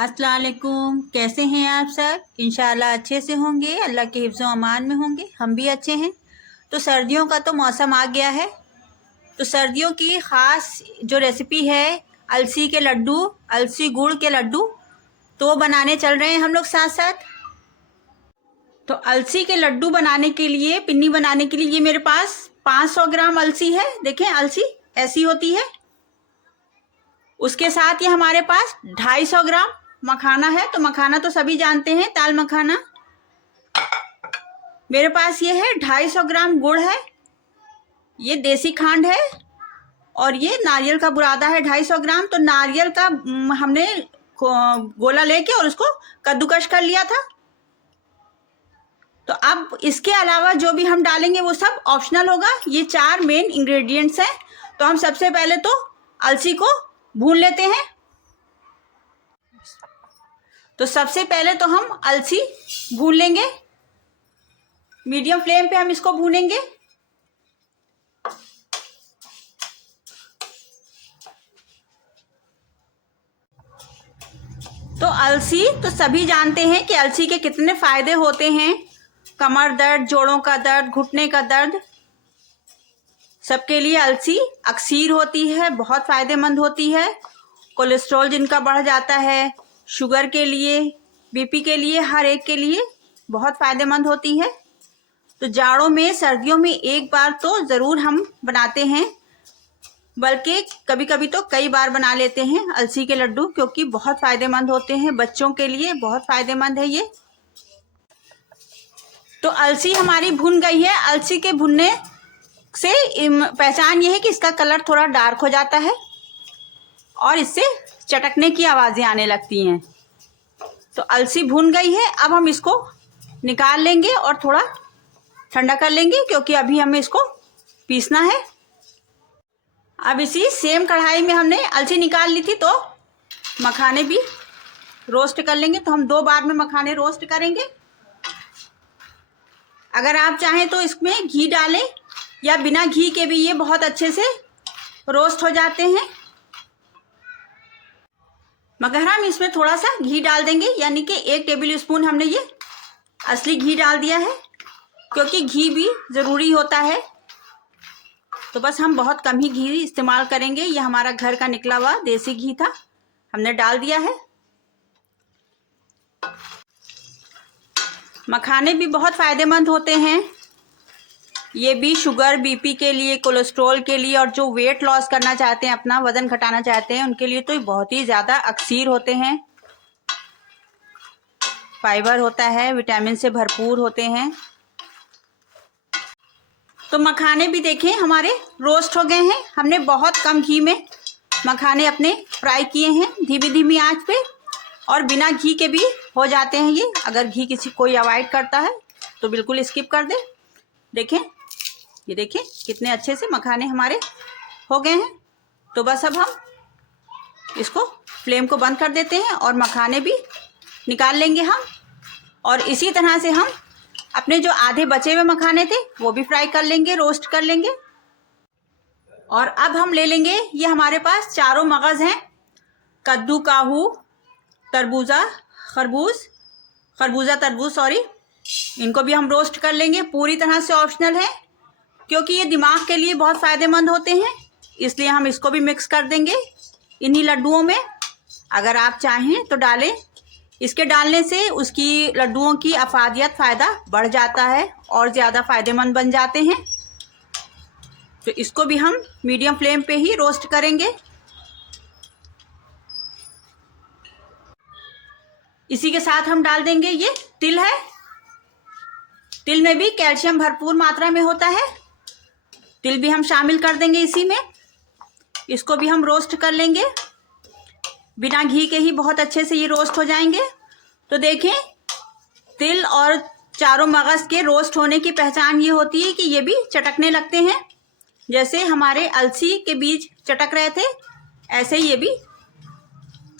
अस्सलाम वालेकुम। कैसे हैं आप सब? इंशाल्लाह अच्छे से होंगे, अल्लाह के हिफ्ज़ अमान में होंगे। हम भी अच्छे हैं। तो सर्दियों का तो मौसम आ गया है, तो सर्दियों की ख़ास जो रेसिपी है अलसी के लड्डू, अलसी गुड़ के लड्डू, तो वो बनाने चल रहे हैं हम लोग साथ साथ। तो अलसी के लड्डू बनाने के लिए, पिन्नी बनाने के लिए ये मेरे पास 500 ग्राम अलसी है। देखें अलसी ऐसी होती है। उसके साथ ये हमारे पास 250 ग्राम मखाना है। तो मखाना तो सभी जानते हैं, ताल मखाना। मेरे पास ये है 250 ग्राम गुड़ है, ये देसी खांड है, और ये नारियल का बुरादा है 250 ग्राम। तो नारियल का हमने गोला लेके और उसको कद्दूकश कर लिया था। तो अब इसके अलावा जो भी हम डालेंगे वो सब ऑप्शनल होगा। ये 4 मेन इंग्रेडिएंट्स हैं। तो हम सबसे पहले तो अलसी को भून लेते हैं। तो सबसे पहले तो हम अलसी भून लेंगे। मीडियम फ्लेम पे हम इसको भूनेंगे। तो अलसी तो सभी जानते हैं कि अलसी के कितने फायदे होते हैं। कमर दर्द, जोड़ों का दर्द, घुटने का दर्द, सबके लिए अलसी अक्सीर होती है, बहुत फायदेमंद होती है। कोलेस्ट्रॉल जिनका बढ़ जाता है, शुगर के लिए, बीपी के लिए, हर एक के लिए बहुत फायदेमंद होती है। तो जाड़ों में, सर्दियों में एक बार तो ज़रूर हम बनाते हैं, बल्कि कभी कभी तो कई बार बना लेते हैं अलसी के लड्डू, क्योंकि बहुत फायदेमंद होते हैं। बच्चों के लिए बहुत फायदेमंद है ये। तो अलसी हमारी भुन गई है। अलसी के भुनने से पहचान ये है कि इसका कलर थोड़ा डार्क हो जाता है और इससे चटकने की आवाज़ें आने लगती हैं। तो अलसी भुन गई है। अब हम इसको निकाल लेंगे और थोड़ा ठंडा कर लेंगे, क्योंकि अभी हमें इसको पीसना है। अब इसी सेम कढ़ाई में हमने अलसी निकाल ली थी, तो मखाने भी रोस्ट कर लेंगे। तो हम 2 बार में मखाने रोस्ट करेंगे। अगर आप चाहें तो इसमें घी डालें, या बिना घी के भी ये बहुत अच्छे से रोस्ट हो जाते हैं, मगर हम इसमें थोड़ा सा घी डाल देंगे, यानी कि 1 टेबल स्पून हमने ये असली घी डाल दिया है, क्योंकि घी भी ज़रूरी होता है। तो बस हम बहुत कम ही घी इस्तेमाल करेंगे। ये हमारा घर का निकला हुआ देसी घी था, हमने डाल दिया है। मखाने भी बहुत फायदेमंद होते हैं। ये भी शुगर, बीपी के लिए, कोलेस्ट्रॉल के लिए, और जो वेट लॉस करना चाहते हैं, अपना वजन घटाना चाहते हैं, उनके लिए तो बहुत ही ज़्यादा अक्सीर होते हैं। फाइबर होता है, विटामिन से भरपूर होते हैं। तो मखाने भी देखें हमारे रोस्ट हो गए हैं। हमने बहुत कम घी में मखाने अपने फ्राई किए हैं, धीमी धीमी आंच पे, और बिना घी के भी हो जाते हैं ये। अगर घी किसी कोई अवॉइड करता है तो बिल्कुल स्किप कर दे। देखें, ये देखें कितने अच्छे से मखाने हमारे हो गए हैं। तो बस अब हम इसको फ्लेम को बंद कर देते हैं और मखाने भी निकाल लेंगे हम। और इसी तरह से हम अपने जो आधे बचे हुए मखाने थे वो भी फ्राई कर लेंगे, रोस्ट कर लेंगे। और अब हम ले लेंगे, ये हमारे पास चारों मगज़ हैं, कद्दू, काहू, तरबूजा, खरबूजा तरबूज सॉरी, इनको भी हम रोस्ट कर लेंगे। पूरी तरह से ऑप्शनल है, क्योंकि ये दिमाग के लिए बहुत फ़ायदेमंद होते हैं, इसलिए हम इसको भी मिक्स कर देंगे इन्हीं लड्डुओं में। अगर आप चाहें तो डालें, इसके डालने से उसकी लड्डुओं की अफादियत, फ़ायदा बढ़ जाता है और ज़्यादा फ़ायदेमंद बन जाते हैं। तो इसको भी हम मीडियम फ्लेम पे ही रोस्ट करेंगे। इसी के साथ हम डाल देंगे, ये तिल है। तिल में भी कैल्शियम भरपूर मात्रा में होता है, तिल भी हम शामिल कर देंगे इसी में। इसको भी हम रोस्ट कर लेंगे, बिना घी के ही बहुत अच्छे से ये रोस्ट हो जाएंगे। तो देखें, तिल और चारों मगज़ के रोस्ट होने की पहचान ये होती है कि ये भी चटकने लगते हैं। जैसे हमारे अलसी के बीज चटक रहे थे, ऐसे ये भी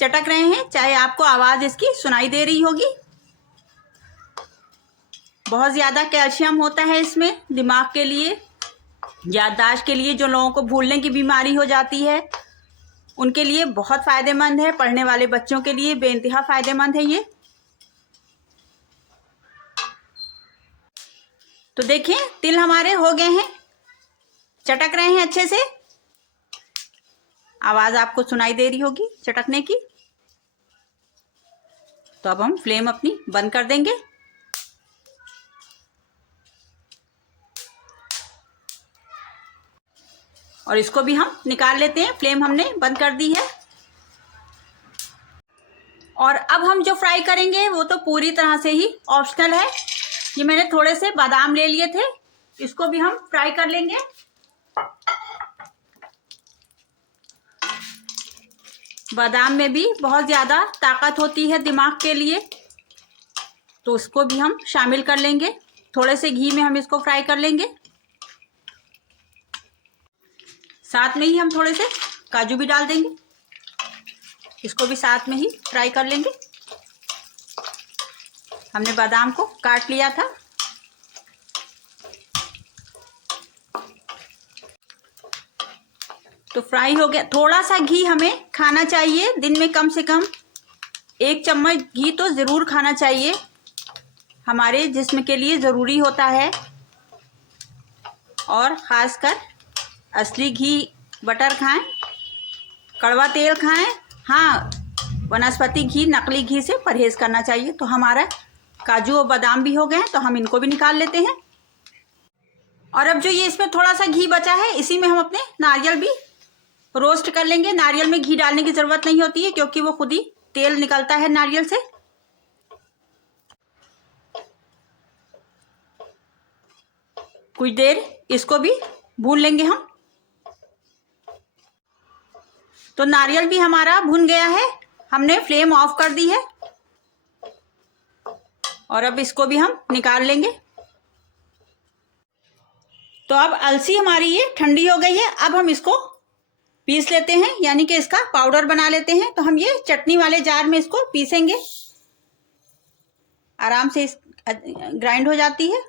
चटक रहे हैं। चाहे आपको आवाज़ इसकी सुनाई दे रही होगी। बहुत ज़्यादा कैल्शियम होता है इसमें, दिमाग के लिए, याददाश्त के लिए। जो लोगों को भूलने की बीमारी हो जाती है उनके लिए बहुत फ़ायदेमंद है, पढ़ने वाले बच्चों के लिए बेइंतहा फ़ायदेमंद है ये। तो देखिए तिल हमारे हो गए हैं, चटक रहे हैं अच्छे से। आवाज़ आपको सुनाई दे रही होगी चटकने की। तो अब हम फ्लेम अपनी बंद कर देंगे और इसको भी हम निकाल लेते हैं। फ्लेम हमने बंद कर दी है। और अब हम जो फ्राई करेंगे वो तो पूरी तरह से ही ऑप्शनल है। ये मैंने थोड़े से बादाम ले लिए थे, इसको भी हम फ्राई कर लेंगे। बादाम में भी बहुत ज़्यादा ताकत होती है दिमाग के लिए, तो उसको भी हम शामिल कर लेंगे। थोड़े से घी में हम इसको फ्राई कर लेंगे। साथ में ही हम थोड़े से काजू भी डाल देंगे, इसको भी साथ में ही फ्राई कर लेंगे। हमने बादाम को काट लिया था। तो फ्राई हो गया। थोड़ा सा घी हमें खाना चाहिए, दिन में कम से कम 1 चम्मच घी तो ज़रूर खाना चाहिए, हमारे जिस्म के लिए ज़रूरी होता है। और ख़ासकर असली घी बटर खाएं, कड़वा तेल खाएं। हाँ, वनस्पति घी, नकली घी से परहेज़ करना चाहिए। तो हमारा काजू और बादाम भी हो गए हैं, तो हम इनको भी निकाल लेते हैं। और अब जो ये इसमें थोड़ा सा घी बचा है, इसी में हम अपने नारियल भी रोस्ट कर लेंगे। नारियल में घी डालने की ज़रूरत नहीं होती है, क्योंकि वो खुद ही तेल निकलता है नारियल से। कुछ देर इसको भी भून लेंगे हम। तो नारियल भी हमारा भुन गया है, हमने फ्लेम ऑफ कर दी है। और अब इसको भी हम निकाल लेंगे। तो अब अलसी हमारी ये ठंडी हो गई है। अब हम इसको पीस लेते हैं, यानी कि इसका पाउडर बना लेते हैं। तो हम ये चटनी वाले जार में इसको पीसेंगे, आराम से ग्राइंड हो जाती है।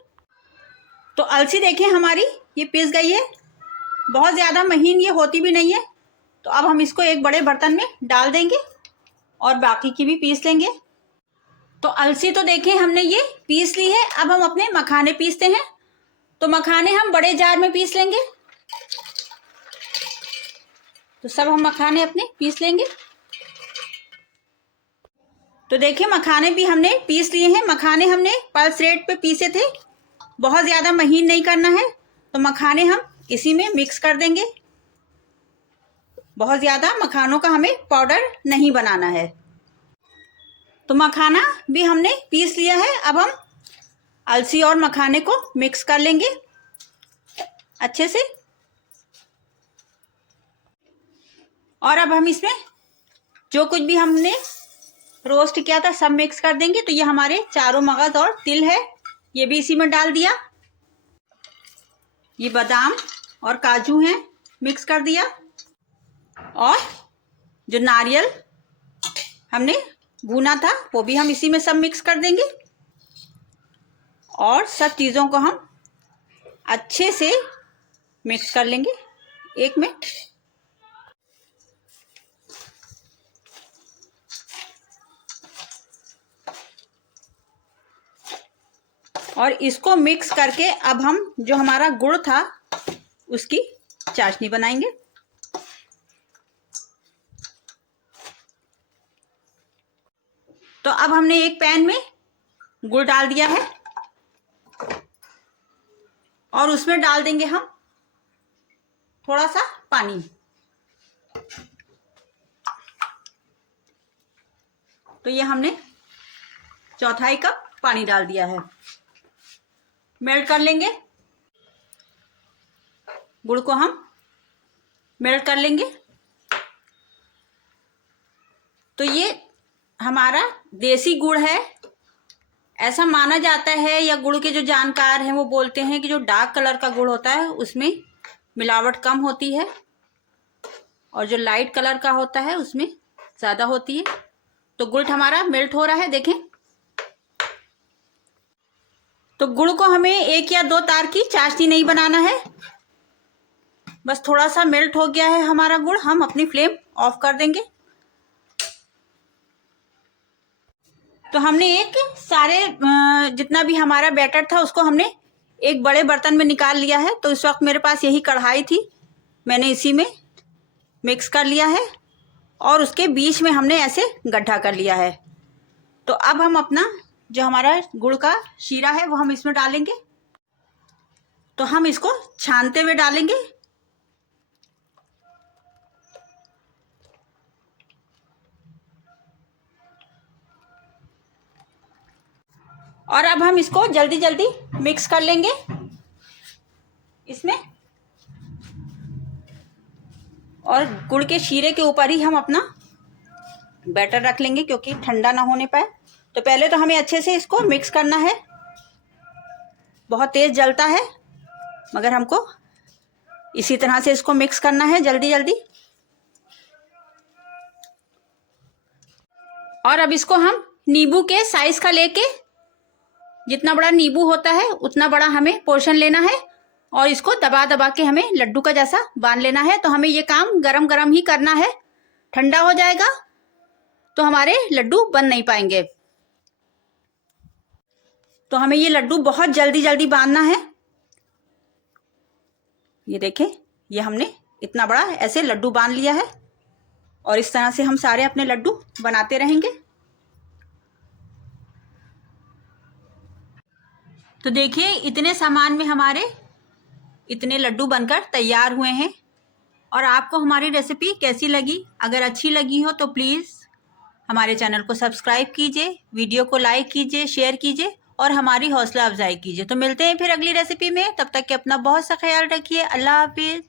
तो अलसी देखें हमारी ये पीस गई है, बहुत ज़्यादा महीन ये होती भी नहीं है। तो अब हम इसको एक बड़े बर्तन में डाल देंगे और बाकी की भी पीस लेंगे। तो अलसी तो देखें हमने ये पीस ली है। अब हम अपने मखाने पीसते हैं। तो मखाने हम बड़े जार में पीस लेंगे। तो सब हम मखाने अपने पीस लेंगे। तो देखिए मखाने भी हमने पीस लिए हैं। मखाने हमने पल्स रेट पे पीसे थे, बहुत ज़्यादा महीन नहीं करना है। तो मखाने हम इसी में मिक्स कर देंगे। बहुत ज़्यादा मखानों का हमें पाउडर नहीं बनाना है। तो मखाना भी हमने पीस लिया है। अब हम अलसी और मखाने को मिक्स कर लेंगे अच्छे से। और अब हम इसमें जो कुछ भी हमने रोस्ट किया था सब मिक्स कर देंगे। तो ये हमारे चारों मगज और तिल है, ये भी इसी में डाल दिया। ये बादाम और काजू हैं, मिक्स कर दिया। और जो नारियल हमने भुना था वो भी हम इसी में सब मिक्स कर देंगे। और सब चीज़ों को हम अच्छे से मिक्स कर लेंगे 1 मिनट। और इसको मिक्स करके अब हम जो हमारा गुड़ था उसकी चाशनी बनाएंगे। तो अब हमने एक पैन में गुड़ डाल दिया है और उसमें डाल देंगे हम थोड़ा सा पानी। तो ये हमने 1/4 कप पानी डाल दिया है। मेल्ट कर लेंगे, गुड़ को हम मेल्ट कर लेंगे। तो ये हमारा देसी गुड़ है। ऐसा माना जाता है, या गुड़ के जो जानकार हैं वो बोलते हैं कि जो डार्क कलर का गुड़ होता है उसमें मिलावट कम होती है और जो लाइट कलर का होता है उसमें ज़्यादा होती है। तो गुड़ हमारा मेल्ट हो रहा है, देखें। तो गुड़ को हमें 1 या 2 तार की चाशनी नहीं बनाना है, बस थोड़ा सा मेल्ट हो गया है हमारा गुड़। हम अपनी फ्लेम ऑफ कर देंगे। तो हमने एक सारे जितना भी हमारा बैटर था उसको हमने एक बड़े बर्तन में निकाल लिया है। तो इस वक्त मेरे पास यही कढ़ाई थी, मैंने इसी में मिक्स कर लिया है और उसके बीच में हमने ऐसे गड्ढा कर लिया है। तो अब हम अपना जो हमारा गुड़ का शीरा है वो हम इसमें डालेंगे। तो हम इसको छानते हुए डालेंगे। और अब हम इसको जल्दी जल्दी मिक्स कर लेंगे इसमें, और गुड़ के शीरे के ऊपर ही हम अपना बैटर रख लेंगे क्योंकि ठंडा ना होने पाए। तो पहले तो हमें अच्छे से इसको मिक्स करना है। बहुत तेज जलता है मगर हमको इसी तरह से इसको मिक्स करना है जल्दी जल्दी। और अब इसको हम नींबू के साइज का लेके, जितना बड़ा नींबू होता है उतना बड़ा हमें पोर्शन लेना है और इसको दबा दबा के हमें लड्डू का जैसा बांध लेना है। तो हमें ये काम गरम गरम ही करना है, ठंडा हो जाएगा तो हमारे लड्डू बन नहीं पाएंगे। तो हमें ये लड्डू बहुत जल्दी जल्दी बांधना है। ये देखें, ये हमने इतना बड़ा ऐसे लड्डू बांध लिया है और इस तरह से हम सारे अपने लड्डू बनाते रहेंगे। तो देखिए इतने सामान में हमारे इतने लड्डू बनकर तैयार हुए हैं। और आपको हमारी रेसिपी कैसी लगी? अगर अच्छी लगी हो तो प्लीज़ हमारे चैनल को सब्सक्राइब कीजिए, वीडियो को लाइक कीजिए, शेयर कीजिए और हमारी हौसला अफजाई कीजिए। तो मिलते हैं फिर अगली रेसिपी में, तब तक के अपना बहुत सा ख्याल रखिए। अल्लाह हाफिज़।